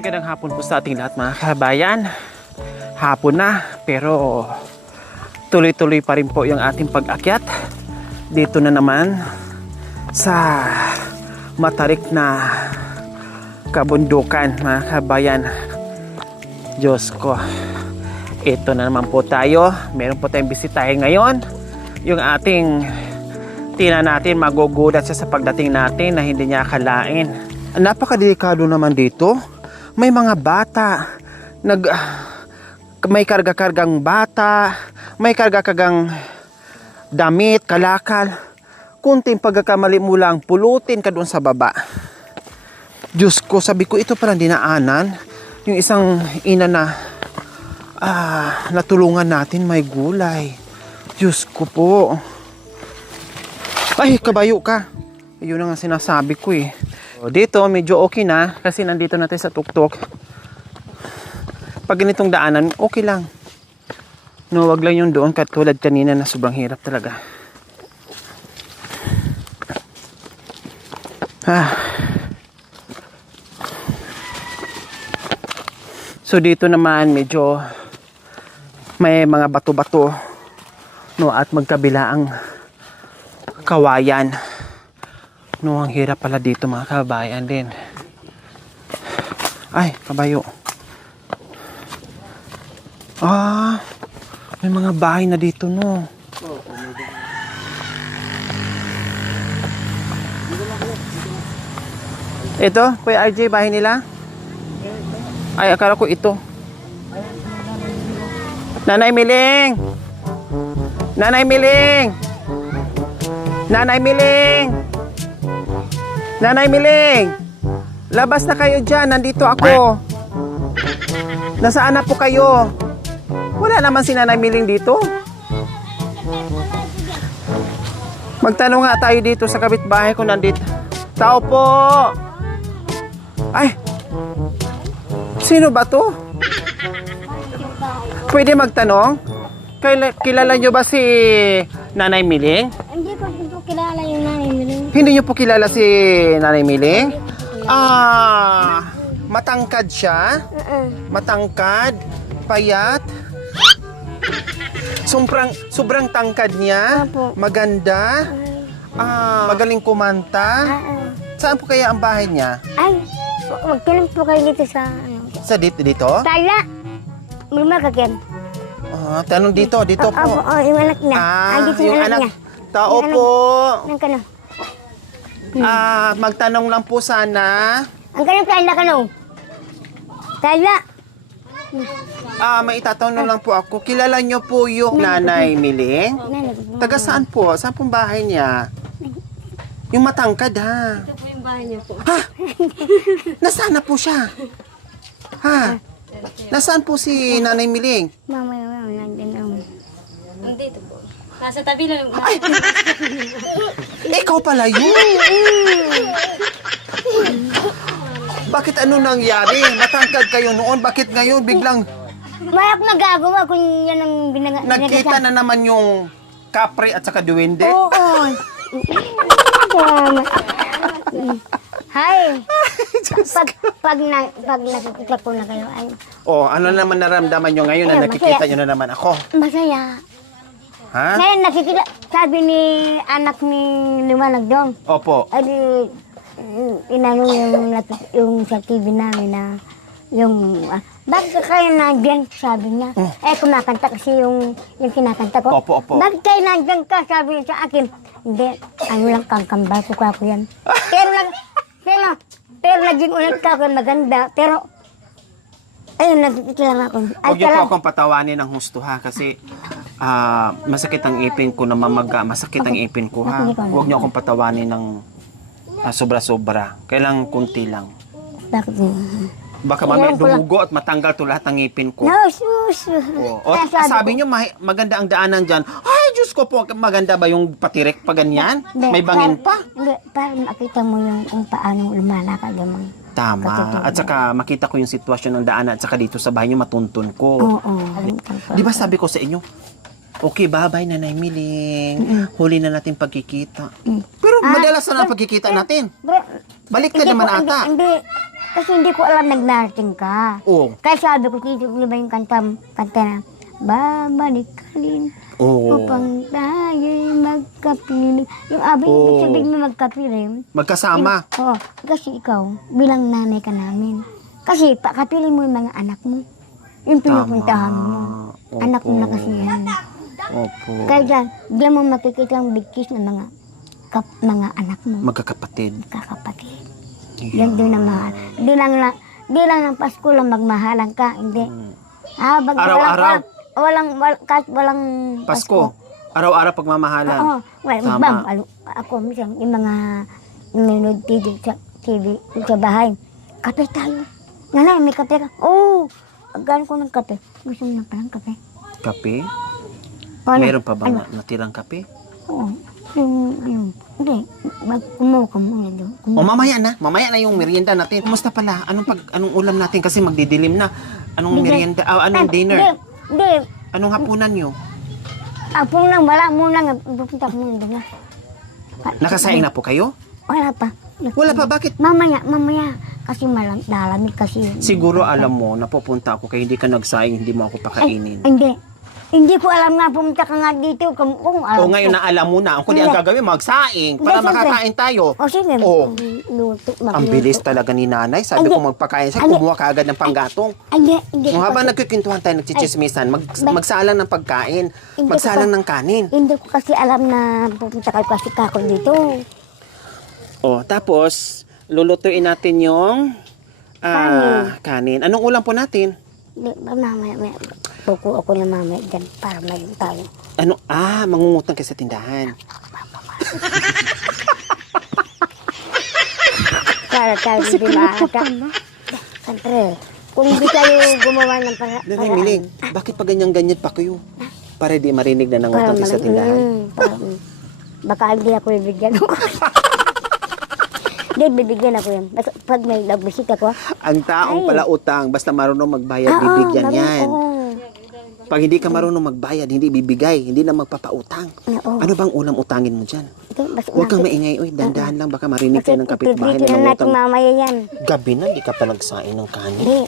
Magandang hapon po sa ating lahat mga kabayan. Hapon na pero tuloy-tuloy pa rin po yung ating pag-akyat. Dito na naman sa matarik na kabundukan mga kabayan. Diyos ko. Ito na naman po tayo. Meron po tayong bisitahin ngayon. Yung ating tina natin, magugulat siya sa pagdating natin na hindi niya akalain. Napakadelikado naman dito. May mga bata, may karga-kargang bata, may karga-kargang damit, kalakal. Kunting pagkakamali mo lang, pulutin ka doon sa baba. Diyos ko, sabi ko, ito palang dinaanan. Yung isang ina na natulungan natin, may gulay. Diyos ko po. Ay, kabayo ka. Yun ang sinasabi ko eh. Dito, medyo okay na kasi nandito natin sa tuktok. Pag ganitong daanan, okay lang. No, wag lang yung doon katulad kanina na sobrang hirap talaga. So dito naman medyo may mga bato-bato, no, at magkabila ang kawayan. No, ang hirap pala dito mga kabayan din. Ay, kabayo. May mga bahay na dito, no. Ito, Kuya RJ, bahay nila? Ay, akala ko ito. Nanay Miling! Nanay Miling! Nanay Miling! Nanay Miling! Labas na kayo dyan, nandito ako. Nasaan na po kayo? Wala naman si Nanay Miling dito. Magtanong nga tayo dito sa kapitbahay ko nandito. Tao po! Ay! Sino ba to? Pwede magtanong? Kilala nyo ba si Nanay Miling? Hindi ko po kilala yung Nanay Miling. Hindi nyo po kilala si Nanay Miling? Matangkad siya? Matangkad? Payat? Sobrang tangkad niya? Opo. Maganda? Magaling kumanta? Saan po kaya ang bahay niya? Ay, magtanong po kayo dito sa ano. Sa dito? Tala! Lumagagyan. Tanong dito po. Yung anak niya. Dito yung anak niya. Tao po. Ang kanong. Magtanong lang po sana. Ang kanong tala kanong. Tala! May itatanong lang po ako. Kilala niyo po yung Nanay Miling? Taga saan po? Saan pong bahay niya? Yung matangkad, ha? Ito po yung bahay niya po. Ha? Nasaan na po siya? Ha? Nasaan po si Nanay Miling? Mamaya, nandun. Nandito po. Nasa tabi lang. Ay! Ikaw pala yun! Bakit ano nangyari? Matangkad kayo noon. Bakit ngayon biglang Mayak nagagawa kung yan ang nagkita na naman yung kapre at saka duwende? Oo. Hi. Pag nakikita ko na kayo, ay Ano naman naramdaman nyo ngayon na Ayun, nakikita masaya. nyo na naman ako? masaya. Ha? Ngayon nakikita, sabi ni anak ni Liwanag Dong, Opo. ay di, inano yung sa TV namin na yung, bakit kayo nandiyan, sabi niya. Kumakanta kasi yung kinakanta ko. Opo. Bakit kayo nandiyan ka, sabi niya sa akin. Hindi, ano lang kangkambal ko kako yan. Pero naging ulit ka ako maganda, pero ayun, nagkikita lang ako. Huwag niyo po akong patawanin ng husto ha kasi masakit ang ipin ko na mamaga. Masakit ang ipin ko ha. Huwag niyo akong patawanin ng sobra-sobra. Kailangan kunti lang. Bakit? Baka mamaya dumugo at matanggal to lahat ng ngipin ko. No, sus. O sabi niyo maganda ang daanan dyan. Ay, Diyos ko po, maganda ba yung patirik pa ganyan? May bangin pa? Hindi, para makita mo yung kung paano lumalakad yung mga... Tama. At saka makita ko yung sitwasyon ng daanan at saka dito sa bahay niyo matuntun ko. Oo. Di ba sabi ko sa inyo, okay, bye-bye Nanay Miling. Huli na natin pagkikita. Pero madalas na ang pagkikita natin. Balik na naman ata. Hindi. Kasi hindi ko alam nagnarating ka. Oo. Kaya sabi ko, tito, di ba yung kanta na, babalik ka rin Oo. upang tayo'y magkapiling. Yung abi, Oo. ibig sabihin mo magkapiling. Magkasama. Oo, kasi ikaw, bilang nanay ka namin. Kasi pakapiling mo yung mga anak mo. Yung pinupuntahan mo. Opo. Anak mo na kasi yan. Opo. Kaya dyan, diyan mo makikita ang bigkis ng mga anak mo, Magkakapatid. kakapatid. Yeah. Yan din ang mahal. Di lang ng Pasko lang magmahalan ka, hindi. Araw-araw. Kahit walang Pasko. Araw-araw pagmamahalan. Oo. Well, Tama. bam, ako minsan, yung mga nanonood TV sa bahay, kape tayo. Nanay, may kape ka? Oo. Agad ko ng kape. Gusto mo na palang kape? Kape? O, ano? Meron pa ba Ano? natirang kape? Oo. Hindi. Kumuha ka muna doon. O mamaya na yung merienda natin. Kumusta pala? Anong ulam natin kasi magdidilim na. Anong merienda? Anong dinner? Hindi. Anong hapunan nyo? Ako lang, wala muna nga. Pupunta ko muna doon. Nakasaing na po kayo? Wala pa. Wala pa, bakit? Mamaya. Kasi malamig kasi. Siguro alam mo, napupunta ako kaya hindi ka nagsaing, hindi mo ako pakainin. Hindi ko alam nga pumunta ka nga dito kung alam O ngayon na alam mo na, ang kundi ang gagawin, magsaing para Hindi, makakain tayo. O sige, Oo. luto. Ang bilis talaga ni nanay. Sabi Hindi. ko magpakain siya, Hindi. kumuha ka agad ng panggatong. Hindi. O habang nagkikwentuhan tayo, nagchichismisan, magsalang ng pagkain, Hindi magsalang ko ng kanin. Hindi ko kasi alam na pupunta kayo kasi kako dito. O, tapos, lulutuin natin yung kanin. Anong ulam po natin? Hindi, mamaya. Puko ako na mamaya dyan para may tayo. Ano? Mangungutang kayo sa tindahan. Para tayo hindi maata. Siyempre, kung hindi tayo gumawa ng Nanay Miling, bakit pa ganyan-ganyan pa kayo? Para di marinig na nangutang kayo sa tindahan. Baka hindi ako bibigyan ako. Hindi, bibigyan ako yan. Basta pag may nagbisita ko, Ang taong pala utang, basta marunong magbayad, bibigyan yan. Pag hindi ka marunong magbayad, hindi bibigay, hindi na magpapautang. Oo. Ano bang ulam utangin mo dyan? Huwag kang maingay, oy, dandahan lang, baka marinig kayo ng kapitbahay Pipitin na na natin nangutang. mamaya yan. Gabi na, hindi ka pa nagsain ng kanin. Hindi,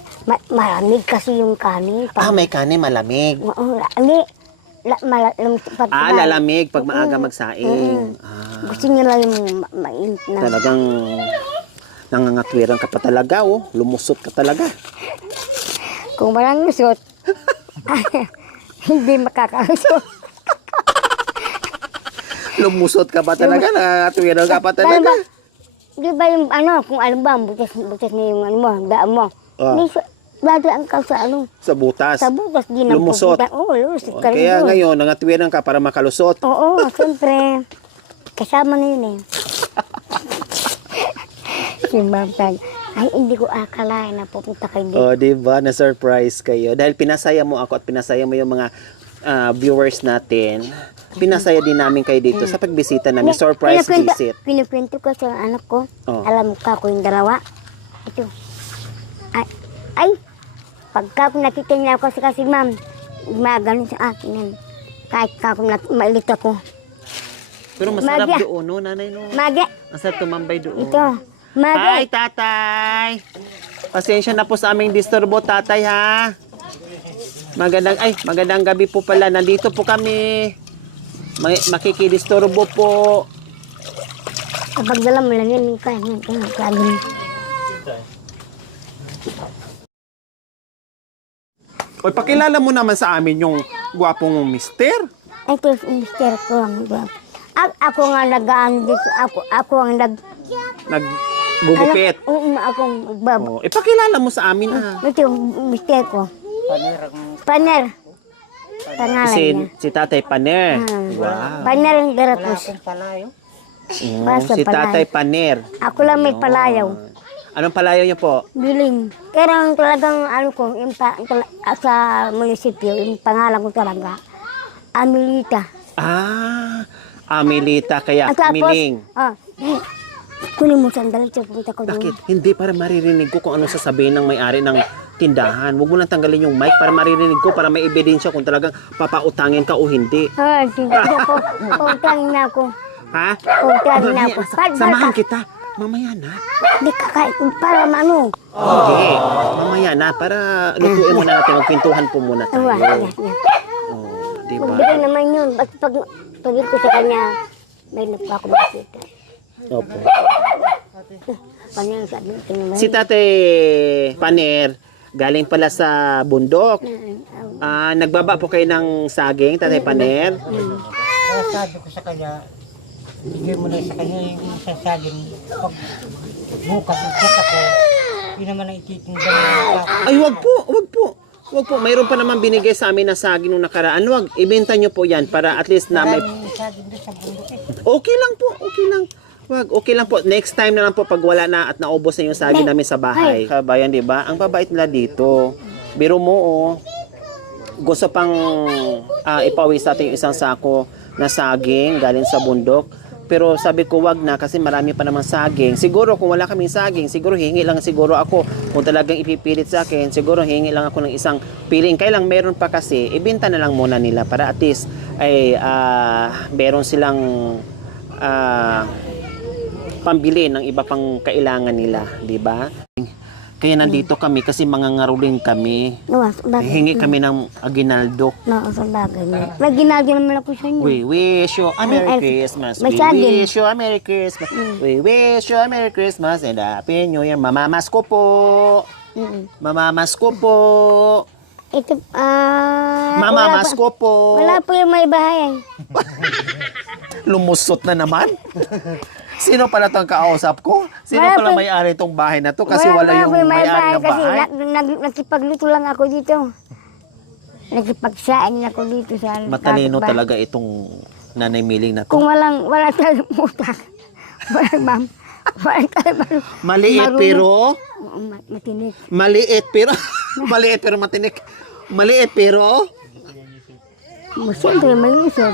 malamig kasi yung kanin. May kanin malamig. Oo, hindi. Lalamig pag maaga magsaing. Gusto niya lang yung mainit na. Talagang nangangatwiran ka pa talaga, oh. Lumusot ka talaga. Kung walang lusot, hindi makakalusot. Lumusot ka pa talaga, nangangatwiran ka pa talaga. Di ba yung kung ano ba, butas na yung daan mo. Dadaan ka sa Sa butas. Sa butas, di na Lumusot. Oo, lumusot ka rin Kaya doon. ngayon, nangatwiran ka para makalusot. Oo, siyempre. Kasama na yun eh. Si Ma'am Tag, ay hindi ko akalain na pupunta kayo dito. Oh, di ba? Na-surprise kayo. Dahil pinasaya mo ako at pinasaya mo yung mga viewers natin. Pinasaya din namin kayo dito sa pagbisita namin. Surprise visit. Pinukwento ko sa anak ko. Oh. Alam mo ka ko yung dalawa. Ito. Ay, pagka nakita niya ako kasi ma'am, gumagano sa akin yan. Kahit kako mailit ako. Pero masarap Magya. doon, no, nanay, no? Mage, Ang sarap tumambay doon. ito. Hi, Mage. tatay! Pasensya na po sa aming disturbo, tatay, ha? Magandang gabi po pala. Nandito po kami. Makikidisturbo po. Kapag dala mo lang yan, kaya. Oy, pakilala mo naman sa amin yung gwapong mister. Ito yung mister ko. Ako nga nag-ano dito. Ako ang Naggugupit. Ako Oh, ipakilala mo sa amin, ha? Ito yung mister ko. Paner. Pangalan niya. Si Tatay Paner. Wow. Paner yung Daratos. Basta Si Tatay Paner. Ako lang may palayaw. Anong palayaw niyo po? Biling. Kaya talagang sa munisipyo, yung pangalan ko talaga, Amelita. Amelita, kaya At tapos, Miling. kunin mo sandali, pupunta ko doon. Bakit? Hindi, para maririnig ko kung ano sasabihin ng may-ari ng tindahan. Huwag mo lang tanggalin yung mic para maririnig ko, para may ebidensya kung talagang papautangin ka o hindi. Hindi ako. Utangin na ako. Ha? Utangin na ako. Samahan kita. Mamaya na. Hindi kakain ko para ano. Hindi. Mamaya na. Para lutuin muna natin. Magpintuhan po muna tayo. Awa, Oh, di ba? Magbigay naman yun. Pag ko sa kanya, may nagpa ako makikita. Opo. Paano yung sabi ko Si Tate Paner, galing pala sa bundok. Nagbaba po kayo ng saging, Tate Paner. Kaya sabi ko sa kanya, bigay mo na sa kanya yung isang saging. Pag bukas, i-check ako, yun naman ang ititinda mo. Ay, wag po, wag po. Wag po, mayroon pa naman binigay sa amin na saging nung nakaraan. Wag, ibenta nyo po yan para at least na may... Maraming saging doon sa bundok eh. Okay lang po, okay lang. Wag, okay lang po. Next time na lang po pag wala na at naubos na yung saging namin sa bahay. Kabayan, di ba? Ang babait nila dito. Biro mo, oh. Gusto pang ipawi sa atin yung isang sako na saging galing sa bundok. Pero sabi ko wag na kasi marami pa namang saging. Siguro kung wala kaming saging, siguro hingi lang siguro ako. Kung talagang ipipilit sa akin, siguro hingi lang ako ng isang piling. Kailang meron pa kasi, ibenta na lang muna nila para at least ay meron silang pambili ng iba pang kailangan nila, di ba? Kaya nandito kami kasi mangangaruling kami. Hingi kami ng aginaldo. Sa bagay niya. May ginagawa naman ako sa inyo. We wish you a Merry Christmas. We wish you a Merry Christmas. We wish you a Merry Christmas and a Happy New Year. Mamamas ko po. Mamamas ko po. Ito, Mamamas ko po. Wala po yung may bahay. Lumusot na naman. Sino pala itong kausap ko? Sino Wala pala po. may-ari itong bahay na to? Kasi wala yung po may-ari ng kasi bahay. nakipagluto lang ako dito. Nakipagsaing ako dito sa Matalino kapitbahay. talaga itong Nanay Miling na to. Kung wala talagang utak. Walang Maliit pero... matinik. Maliit pero... maliit pero matinik. Maliit pero... Siyempre, may isip.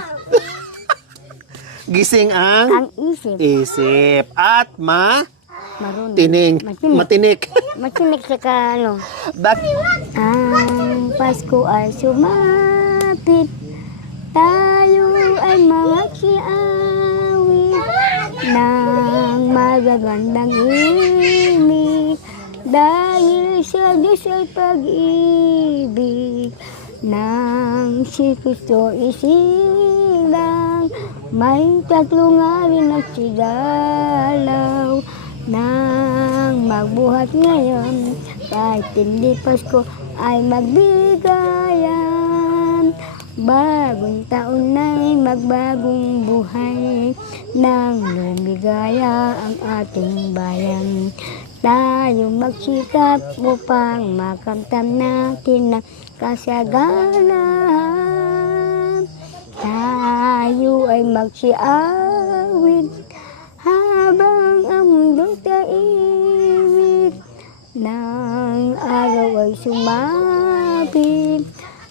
Gising ang... Ang isip. Isip. At Marunong. tining. Matinik. Matinik sa ano. Bakit? Ang Pasko ay sumapit, tayo ay makiawit ng magagandang imig, dahil sa Diyos ay pag-ibig, nang si Kristo isilang, may tatlong arin at sidalaw, nang magbuhat ngayon, kahit hindi Pasko ay magbigayan. Bagong taon na'y magbagong buhay, nang lumigaya ang ating bayan. Tayo magsikap upang makamtan natin ang kasaganahan. Tayo ay magsiawit habang ang mundo'y tahimik, nang araw ay sumapit,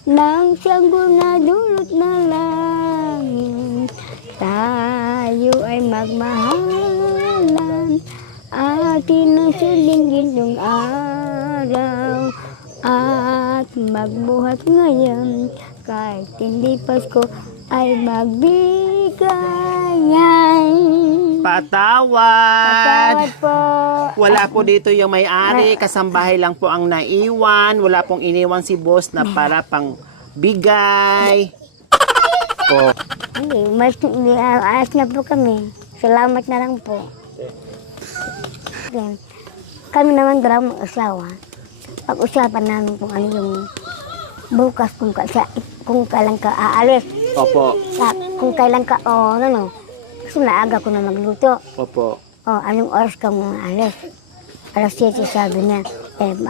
nang siyanggo na dulot na langit. Tayo ay magmahalan, atin ang siling gintong araw, at magbuhat ngayon, kahit hindi Pasko ay magbigayan. Patawad. Patawad po. Wala po dito yung may-ari. Kasambahay lang po ang naiwan. Wala pong iniwan si boss na para pang bigay. Oh. Hindi, alas na po kami. Salamat na lang po. Then, kami naman daw mag-asawa. Pag-usapan namin kung ano yung bukas, kung kailan ka aalis. Opo. Kung kailan ka, kasi naaga ko na magluto. Opo. Anong oras ka mong aalis? Alas 7, sabi niya.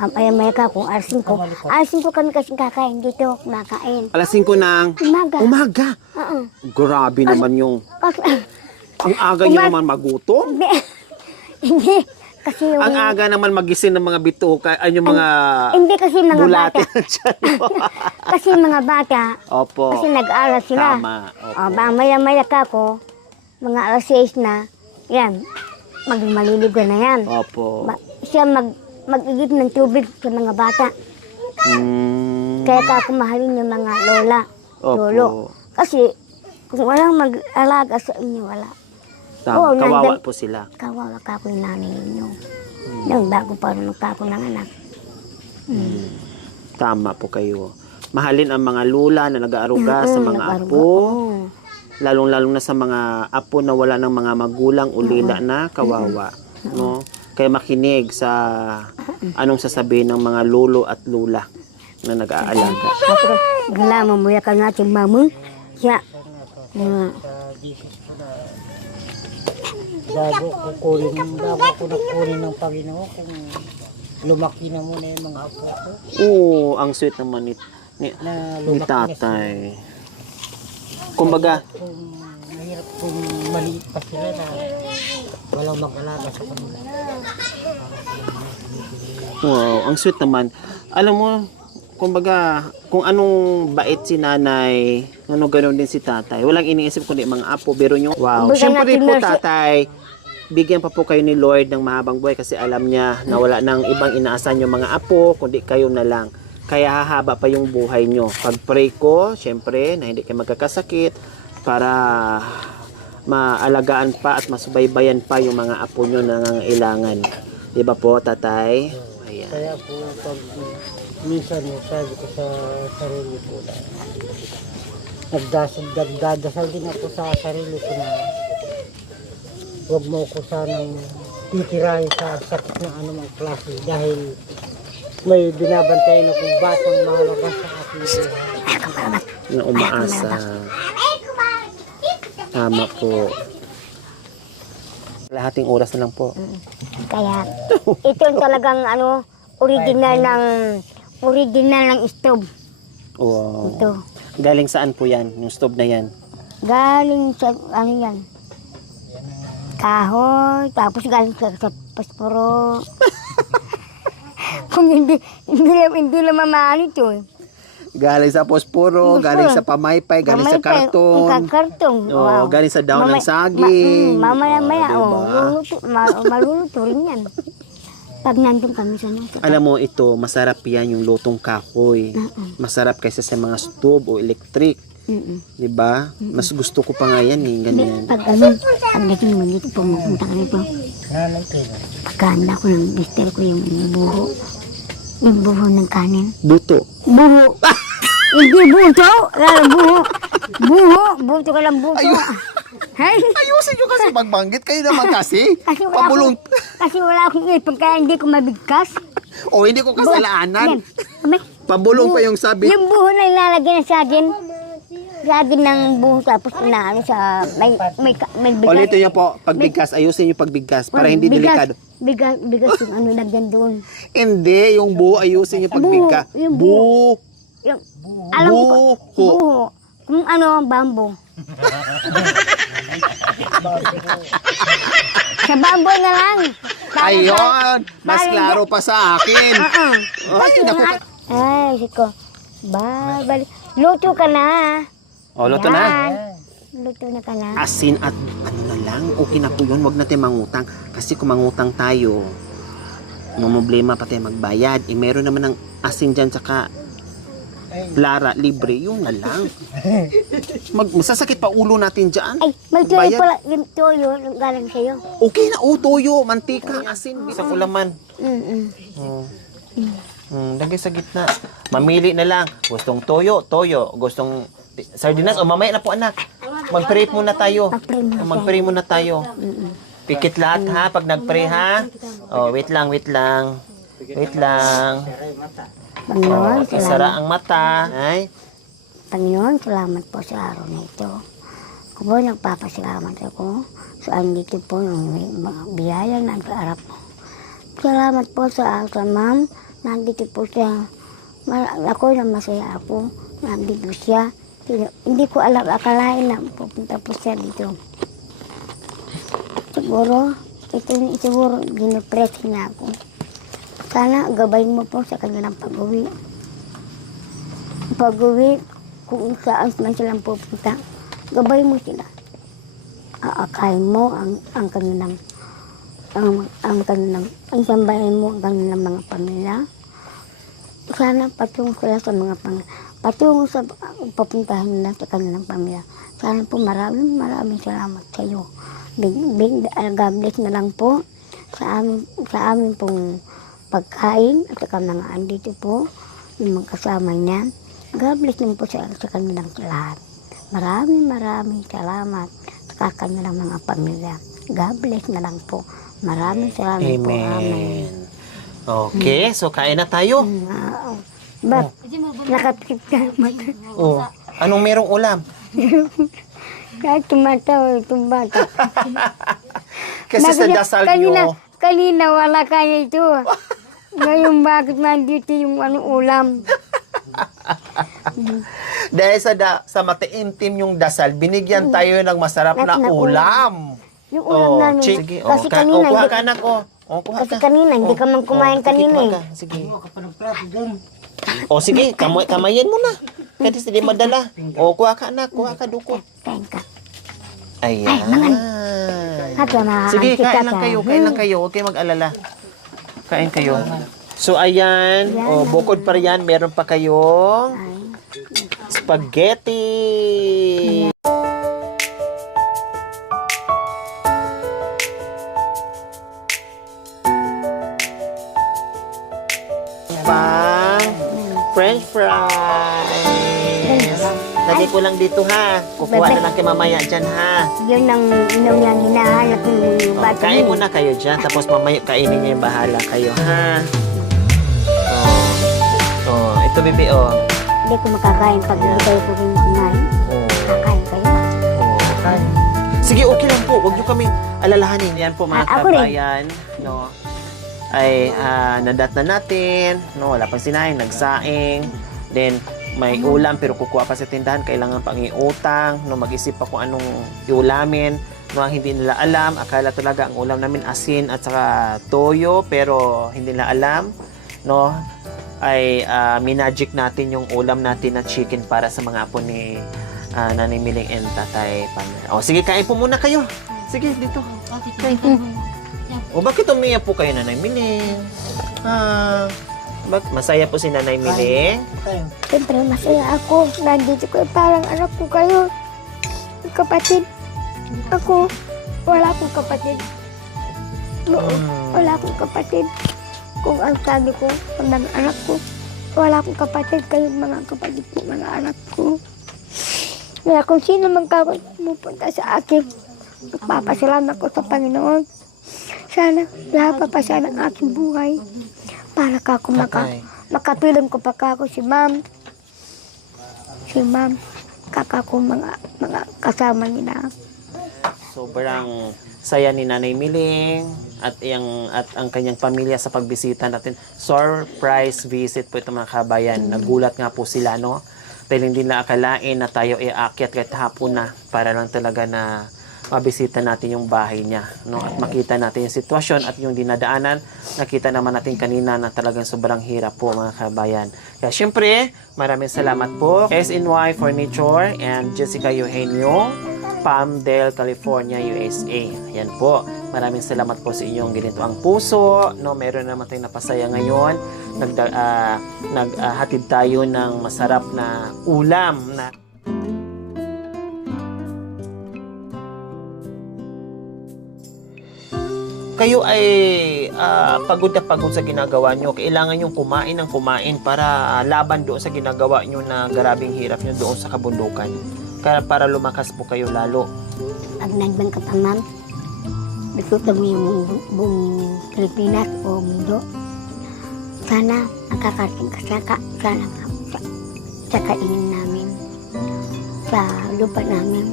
Maya ka kung alas 5. Alas 5 kami kasi kakain dito, kumakain. Alas 5 ng Umaga. umaga. Oo. Grabe naman yung... Ang aga nyo naman magutom. Hindi. Kasi yung... Ang aga naman magising ng mga bituka, ay yung mga Hindi kasi mga bulate. bata. Kasi mga bata. Opo. Kasi nag-aaral sila. Tama. Opo. Maya-maya ka ko, mga alas 6 na, yan, maliligo na yan. Opo. Siya mag-igip ng tubig sa mga bata. Kaya ka kumahalin yung mga lola, Opo. lolo. Kasi kung walang mag-alaga sa inyo, wala. Oo, Kawawa nandun- po sila. Kawawa ka ko yung nanay ninyo. Nang bago pa rin magkako ng anak. Tama po kayo. Mahalin ang mga lula na nag-aaruga sa mga nag-aruga. apo. Oo. Lalong-lalong na sa mga apo na wala ng mga magulang o lila na kawawa. No? Kaya makinig sa anong sasabihin ng mga lolo at lula na nag-aalaga. Ako, gala mamuya ka natin mamu. Siya. Sa Jesus ko na bago ko nakunin ng Panginoon kung lumaki na muna yung mga apo ko Oo, ang sweet naman ni na ni lumaki na tatay. Kumbaga, kung mahirap kung maliit pa sila na walang mag-alaga sa kanila. wow, ang sweet naman. Alam mo, kumbaga, kung anong bait si nanay, ano ganoon din si tatay. Walang iniisip kundi mga apo, biro nyo. Wow. Kumbaga Siyempre natin po na si- tatay, bigyan pa po kayo ni Lord ng mahabang buhay kasi alam niya na wala nang ibang inaasahan yung mga apo, kundi kayo na lang. Kaya hahaba pa yung buhay nyo. Pag-pray ko, syempre, na hindi kayo magkakasakit para maalagaan pa at masubaybayan pa yung mga apo nyo na nangangailangan. Di ba po, tatay? Ayan. Kaya po pag minsan sabi ko sa sarili ko na nagdadasal din ako sa sarili ko na huwag mo ko sanang titirahin sa sakit na anumang klase dahil may binabantayan akong batang mahalaga sa aking buhay. Na umaasa. Tama po. Lahating oras na lang po. Kaya, ito yung talagang original ng stove. Wow. Ito. Galing saan po yan? Yung stove na yan? Galing sa, yan? Kahoy, tapos galing sa posporo. Kung hindi lang mamahal ito eh. Galing sa posporo, galing sa pamaypay, galing sa karton. Karton. Oh, galing sa daon ng saging. Mamaya-maya, Oh, maluluto rin yan. Pag nandun kami sa nasa. Alam mo ito, masarap yan yung lutong kahoy. Masarap kaysa sa mga stove o electric. Di ba? Mas gusto ko pa nga yan eh, ganyan. Pagdating mo dito, pumunta kami po. Nanay ko na. Pagkanda ko ng mister ko yung buho. Yung buho ng kanin. Buto. Buho. Hindi buto. Buho. Buto ka lang buto. Hay. Ayusin nyo kasi magbanggit kayo naman kasi. Pabulong. Kasi wala akong ipon kaya hindi ko mabigkas. O hindi ko kasalaanan. Yan. Pabulong pa yung sabi. Yung buho na ilalagay na sa akin. Lagi ng buho tapos inaano sa may bigas. Ulitin niyo po, pagbigkas, ayusin yung pagbigkas para hindi delikado. Bigas yung ano lagyan doon. Hindi, yung buo ayusin yung pagbigkas. Buo, yung Buo. Yung, alam ko, Buho. buho. Kung ano, bambo. Sa bambo na lang. Ayun, mas klaro pa sa akin. Ay, naku. Ay, siko. Babalik. Luto ka na. O, luto na. Yan. Luto na ka na. Asin at ano na lang, okay na po yun, wag natin mangutang. Kasi kung mangutang tayo, mamblema pa tayo magbayad. Eh, meron naman ng asin dyan, tsaka Lara, libre, yun na lang. Masasakit pa ulo natin dyan. Ay, may tuyo Bayad. pala. Yung tuyo, yung galing sa'yo. Okay na, toyo, mantika, asin, isang ulaman. Lagay sa gitna. Mamili na lang. Gustong toyo. Gustong sardinas. O mamaya na po anak. Mag-pray muna tayo. Mag-pray muna tayo. Pikit lahat ha pag nag-pray ha. Oh, wait lang. Wait lang. Panginoon, Oh, isara ang mata. Ay. Panginoon, salamat po sa araw na ito. Ako po, nagpapasalamat ako sa andito po ng mga biyaya na nag-aarap mo. Salamat po sa ma'am. Nandito po siya. Ako na masaya ako. Nandito siya. Hindi ko alam, akalain na pupunta po siya dito. Siguro, ginipress niya ako. Sana gabayin mo po sa kanilang pag-uwi. Kung saan man silang pupunta, gabay mo sila. Aakayin mo ang kanilang ang sambahin mo ang kanilang mga pamilya. Sana patungo sila sa mga patungo sa papuntahan nila sa kanilang pamilya. Sana po maraming salamat sa iyo Gablet na lang po sa amin pong pagkain at saka mga andito po yung mga kasama niya. Gablet lang po sa kanilang lahat. Maraming salamat sa kanilang mga pamilya. Gablet na lang po. Maraming salamat po. Amen. Okay, so kain na tayo. Ba't nakapikit ka mata? Oh, anong merong ulam? Kahit tumatawa itong bata. Kasi sa dasal nyo, Kanina wala kaya ito. Ngayon bakit nandito yung ulam? dahil sa mataimtim yung dasal, binigyan tayo ng masarap na ulam. Yung ulam namin. Sige, Kasi kanina, kuha ka anak, kuha kasi ka. kanina hindi ka man kumain kanina eh. Sige. Ano ka pa ng plato dyan? Sige, kamayin mo na. Kasi hindi madala. Kuha ka anak, kuha ka duko. Kain ka. Ayan. Sige, kain lang kayo. Huwag kayo mag-alala. Kain kayo. So, ayan. Bukod pa riyan, meron pa kayong spaghetti. Pang French fries. Lagay ko lang dito ha. Kukuha na lang kay mamaya dyan ha. Yun ang yung hinahanap yung bata. Kain muna kayo dyan, tapos mamaya kainin niyo yung bahala kayo, ha? Ito, bibi, Hindi ko makakain pag hindi kayo po rin kumain. Kakain kayo. Sige, okay lang po. Huwag niyo kaming alalahanin. Yan po, mga Ako rin. kabayan. No? Ay, nadat na natin. No? Wala pang sinain, nagsaing. Then, may ulam pero kukuha pa sa tindahan. Kailangan pang iutang. No? Mag-isip pa kung anong iulamin. No, ang hindi nila alam, akala talaga ang ulam namin asin at saka toyo, pero hindi nila alam, no, ay minagic natin yung ulam natin na chicken para sa mga apo ni Nanay Miling and Tatay Pamela. Sige, kain po muna kayo. Sige, dito. Bakit umiyak po kayo, Nanay Miling? Masaya po si Nanay Miling? Siyempre masaya ako. Nandito ko parang anak ko kayo. Kapatid. Ako, wala akong kapatid. Wala akong kapatid. Kung ang sabi ko, mga anak ko, wala akong kapatid. Kayong mga kapatid ko, mga anak ko. Kaya kung sino man pumunta sa akin, magpapasalamat ko sa Panginoon. Sana, lahapa pa siya ng aking buhay. Para ka ako makapilang ko pa ako si Ma'am. Si Ma'am, kakako mga kasama nila. Sobrang saya ni Nanay Miling at ang kanyang pamilya sa pagbisita natin. Surprise visit po ito, mga kabayan. Nagulat nga po sila, no? Dahil hindi na akalain na tayo aakyat kahit hapon na para lang talaga na mabisita natin yung bahay niya, no? At makita natin yung sitwasyon at yung dinadaanan. Nakita naman natin kanina na talagang sobrang hirap po, mga kabayan. Kaya syempre, maraming salamat po SNY Furniture and Jessica Eugenio, Palmdale, California, USA. Yan po. Maraming salamat po sa inyong ginito ang puso. No, meron naman tayong napasaya ngayon. Naghatid tayo ng masarap na ulam na kayo ay pagod na pagod sa ginagawa nyo. Kailangan nyo kumain ng kumain para laban doon sa ginagawa nyo na garabing hirap nyo doon sa kabundukan. Para lumakas po kayo lalo. Pag nagbang ka pa, Ma'am, bikutan mo yung buong Pilipinas o mundo. Sana makakarating ka sa kainin namin, sa lupa namin.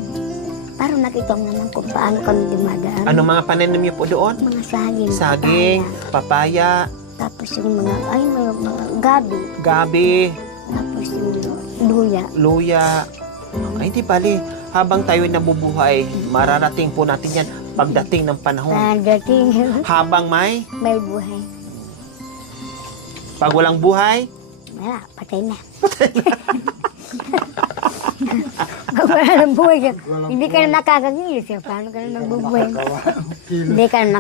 Para nakita mo naman kung paano kami dumadaan. Ano mga pananim niyo po doon? Mga saging. Saging, papaya. Tapos yung mga gabi. Gabi. Tapos yung luya. Luya. Ay, hindi bali. Habang tayo nabubuhay, mararating po natin yan pagdating ng panahon. Pagdating, Habang may buhay. pag walang buhay, Wala, patay na. Pag wala ng buhay ka, hindi ka na makakagilis. Paano ka na magbubuhay? Hindi ka na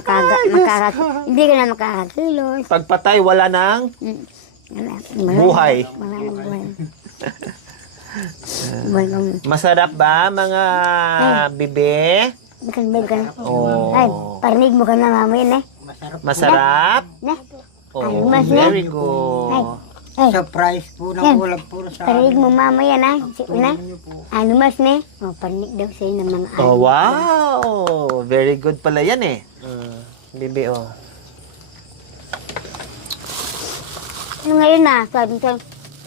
makakakilos. pagpatay, wala nang Wala, buhay. Wala ng buhay. Buhay kang Masarap ba, mga bibe? Bikan. Oh. Ay, parinig mo ka na mamaya, ne? Masarap? Ne? Oh, Ay, mas na. very good. Ay, Surprise po ng Yan. ulam po sa parinig mo mamaya, na? Na? niyo po. Ano mas, ne? Oh, parinig daw sa'yo ng mga Oh, wow! Very good pala yan eh. Bibi, oh. Ano ngayon na? Sabi ko,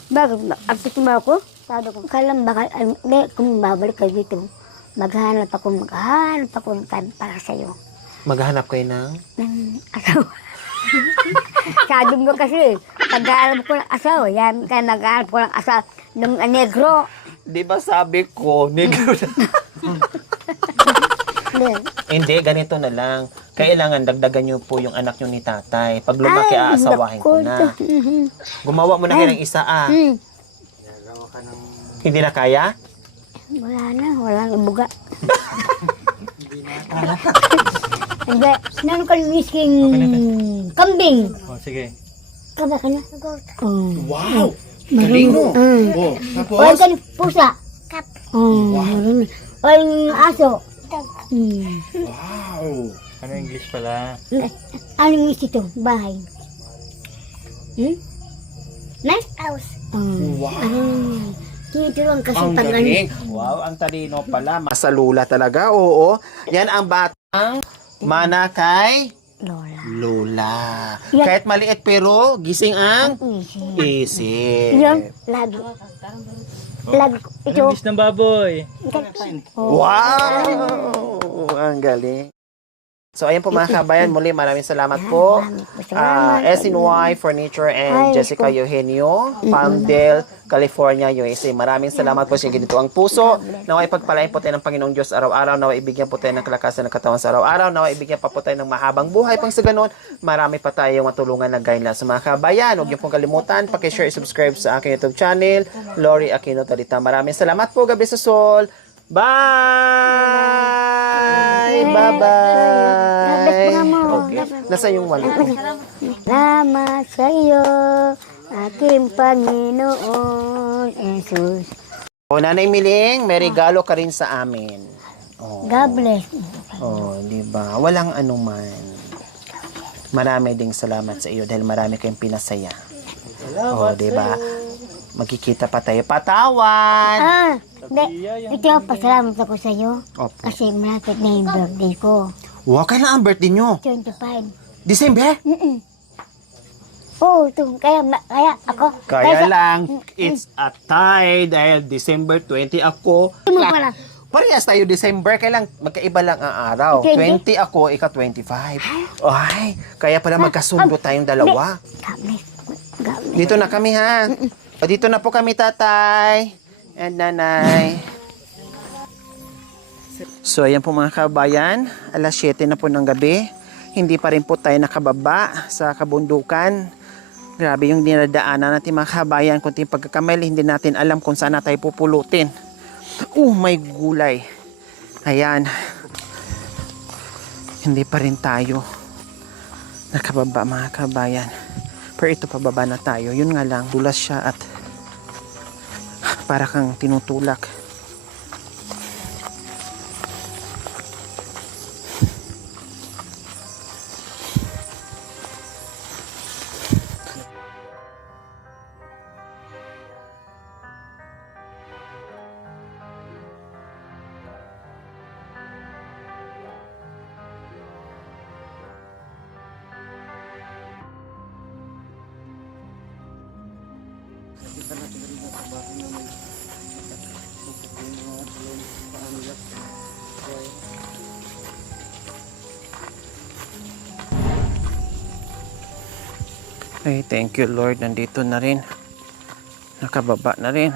bakit? Absent mo ako? Sabi ko, kalam baka, hindi, kung babalik kayo dito, maghanap ako ng time para sa'yo. Maghanap kayo ng... Ng asawa. Sabi mo kasi, pag-aalap ko ng asawa, yan, kaya nag-aalap ko ng asawa, ng negro. Di ba sabi ko, negro na. Hindi, ganito na lang. Kailangan dagdagan niyo po yung anak niyo ni tatay. Pag lumaki, aasawahin ko na. Gumawa mo na kayo ng isa, ah. Hindi na kaya? Wala na buga. Hindi, nanon ka ng whisking kambing. Oh, sige. Kaba ka na? Wow! Galing mo! Oh, Oil ka ng pusa. Wow. Oil ng aso. Wow! Ano English pala? Anong is ito? Bahay. Nice house. Wow! Tinuturuan kasi Ang pag galing! Wow, ang talino pala. Masalula talaga, oo. Yan ang batang mana kay Lola. Lola. Yan. Kahit maliit pero gising ang Easy. isip. Yan, lagi. Lagi. Ito. English ng baboy. Wow! Ang galing. So, ayan po mga kabayan. Muli, maraming salamat po. SNY Furniture and Jessica Eugenio, Palmdale, California, USA. Maraming salamat po sa ganito ang puso. Naway pagpalain po tayo ng Panginoong Diyos araw-araw. Naway ibigyan po tayo ng kalakasan ng katawan sa araw-araw. Naway ibigyan pa po tayo ng mahabang buhay. Pang sa ganun, marami pa tayong matulungan na guidelines sa mga kabayan. Huwag niyo pong kalimutan, pakishare, subscribe sa aking YouTube channel, Lori Aquino Talita. Maraming salamat po, Gabi sa Sol. Bye! Bye-bye! Okay. Nasa yung wallet ko? Salamat sa iyo, aking Panginoon Jesus. O, Nanay Miling, may regalo ka rin sa amin. Oh, God bless. di ba? Walang anuman. Marami ding salamat sa iyo dahil marami kayong pinasaya. Di ba? Magkikita pa tayo. Patawan! Ito, pasalamat ako sa iyo. Opo. Kasi malapit na yung birthday ko. Wow, kailan ang birthday nyo? 25. December? Oo, ito. Kaya ako. Kaya lang, it's a tie dahil December 20 ako. Ito mo pala. Parehas tayo December, kaya lang magkaiba lang ang araw. 20 ako, ika 25. Ay, kaya pala magkasundo tayong dalawa. God bless. God bless. Dito na kami ha. O, dito na po kami tatay and nanay. So ayan po mga kabayan, alas 7 na po ng gabi. Hindi pa rin po tayo nakababa sa kabundukan. Grabe yung dinadaanan natin mga kabayan. Kunting pagkakamali, hindi natin alam kung saan na tayo pupulutin. May gulay. Ayan. Hindi pa rin tayo nakababa mga kabayan. Pero ito pababa na tayo. Yun nga lang, dulas siya at para kang tinutulak. Ay, thank you Lord. Nandito na rin. Nakababa na rin.